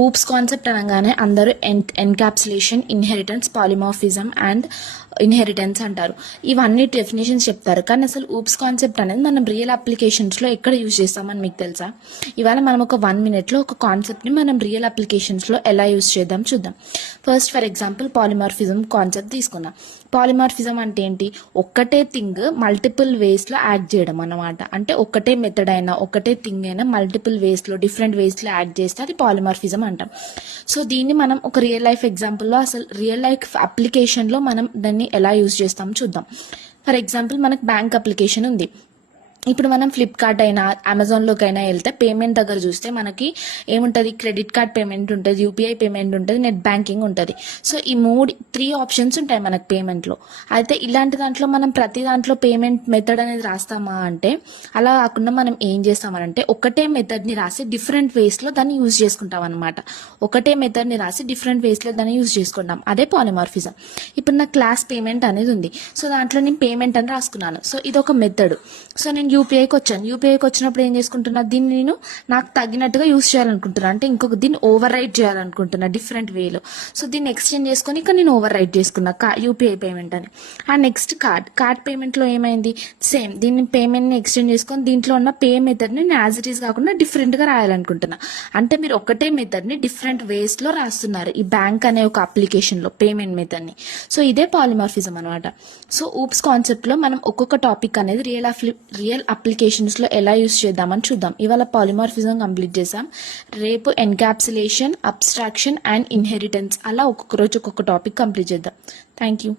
Oops concept అనగానే అందరూ encapsulation, inheritance, polymorphism and inheritance అంటారు. ఇవన్నీ డెఫినేషన్స్ చెప్తారు. కానీ అసలు ఊప్స్ కాన్సెప్ట్ అనేది మనం రియల్ అప్లికేషన్స్లో ఎక్కడ యూజ్ చేస్తామని మీకు తెలుసా? ఇవాళ మనం ఒక 1 minute ఒక కాన్సెప్ట్ని మనం రియల్ అప్లికేషన్స్లో ఎలా యూజ్ చేద్దాం చూద్దాం. First for example polymorphism concept తీసుకుందాం. పాలిమార్ఫిజం అంటే ఏంటి? ఒక్కటే థింగ్ మల్టిపుల్ వేస్లో యాక్ట్ చేయడం అన్నమాట. అంటే ఒకటే మెథడ్ అయినా ఒకటే థింగ్ అయినా మల్టిపుల్ వేస్లో డిఫరెంట్ వేస్లో యాక్ట్ చేస్తే అది పాలిమార్ఫిజం అంటాం. సో దీన్ని మనం ఒక రియల్ లైఫ్ ఎగ్జాంపుల్లో అసలు రియల్ లైఫ్ అప్లికేషన్లో మనం దాన్ని ఎలా యూజ్ చేస్తామో చూద్దాం. ఫర్ ఎగ్జాంపుల్ మనకు బ్యాంక్ అప్లికేషన్ ఉంది. ఇప్పుడు మనం ఫ్లిప్కార్ట్ అయినా అమెజాన్లోకైనా వెళ్తే పేమెంట్ దగ్గర చూస్తే మనకి ఏముంటుంది? క్రెడిట్ కార్డ్ పేమెంట్ ఉంటుంది, యూపీఐ పేమెంట్ ఉంటుంది, నెట్ బ్యాంకింగ్ ఉంటుంది. సో ఈ 3 ఆప్షన్స్ ఉంటాయి మనకు పేమెంట్లో. అయితే ఇలాంటి దాంట్లో మనం ప్రతి దాంట్లో పేమెంట్ మెథడ్ అనేది రాస్తామా అంటే అలా కాకుండా మనం ఏం చేస్తామనంటే ఒకటే మెథడ్ని రాసి డిఫరెంట్ వేస్లో దాన్ని యూజ్ చేసుకుంటాం అనమాట. ఒకటే మెథడ్ని రాసి డిఫరెంట్ వేస్లో దాన్ని యూజ్ చేసుకుంటాం. అదే పాలిమార్ఫిజం. ఇప్పుడు నా క్లాస్ పేమెంట్ అనేది ఉంది. సో దాంట్లో నేను పేమెంట్ అని రాసుకున్నాను. సో ఇది ఒక మెథడ్. సో నేను యూపీఐకి వచ్చినప్పుడు ఏం చేసుకుంటున్నా? దీన్ని నేను నాకు తగినట్టుగా యూస్ చేయాలనుకుంటున్నా. అంటే ఇంకొక దీన్ని ఓవర్ రైట్ చేయాలనుకుంటున్నా డిఫరెంట్ వేలో. సో దీన్ని ఎక్స్చేంజ్ చేసుకొని ఇక్కడ నేను ఓవర్ రైట్ చేసుకున్నా యూపీఐ పేమెంట్ అని. అండ్ నెక్స్ట్ కార్డ్ పేమెంట్లో ఏమైంది? సేమ్ దీన్ని పేమెంట్ని ఎక్స్చేంజ్ చేసుకొని దీంట్లో ఉన్న పే మెథడ్ని నేను యాజ్ ఇట్ ఈస్ కాకుండా డిఫరెంట్గా రాయాలనుకుంటున్నా. అంటే మీరు ఒకటే మెథడ్ని డిఫరెంట్ వేస్లో రాస్తున్నారు ఈ బ్యాంక్ అనే ఒక అప్లికేషన్లో పేమెంట్ మెథడ్ని. సో ఇదే పాలిమార్ఫిజం అనమాట. సో ఊప్స్ కాన్సెప్ట్లో మనం ఒక్కొక్క టాపిక్ అనేది రియల్ అప్లికేషన్స్లో ఎలా యూస్ చేద్దామని చూద్దాం. ఇవాళ పాలిమార్ఫిజం కంప్లీట్ చేసాం. రేపు ఎన్కాప్సులేషన్, అబ్స్ట్రాక్షన్ అండ్ ఇన్హెరిటెన్స్, అలా ఒక్కొక్క రోజు ఒక్కొక్క టాపిక్ కంప్లీట్ చేద్దాం. Thank you.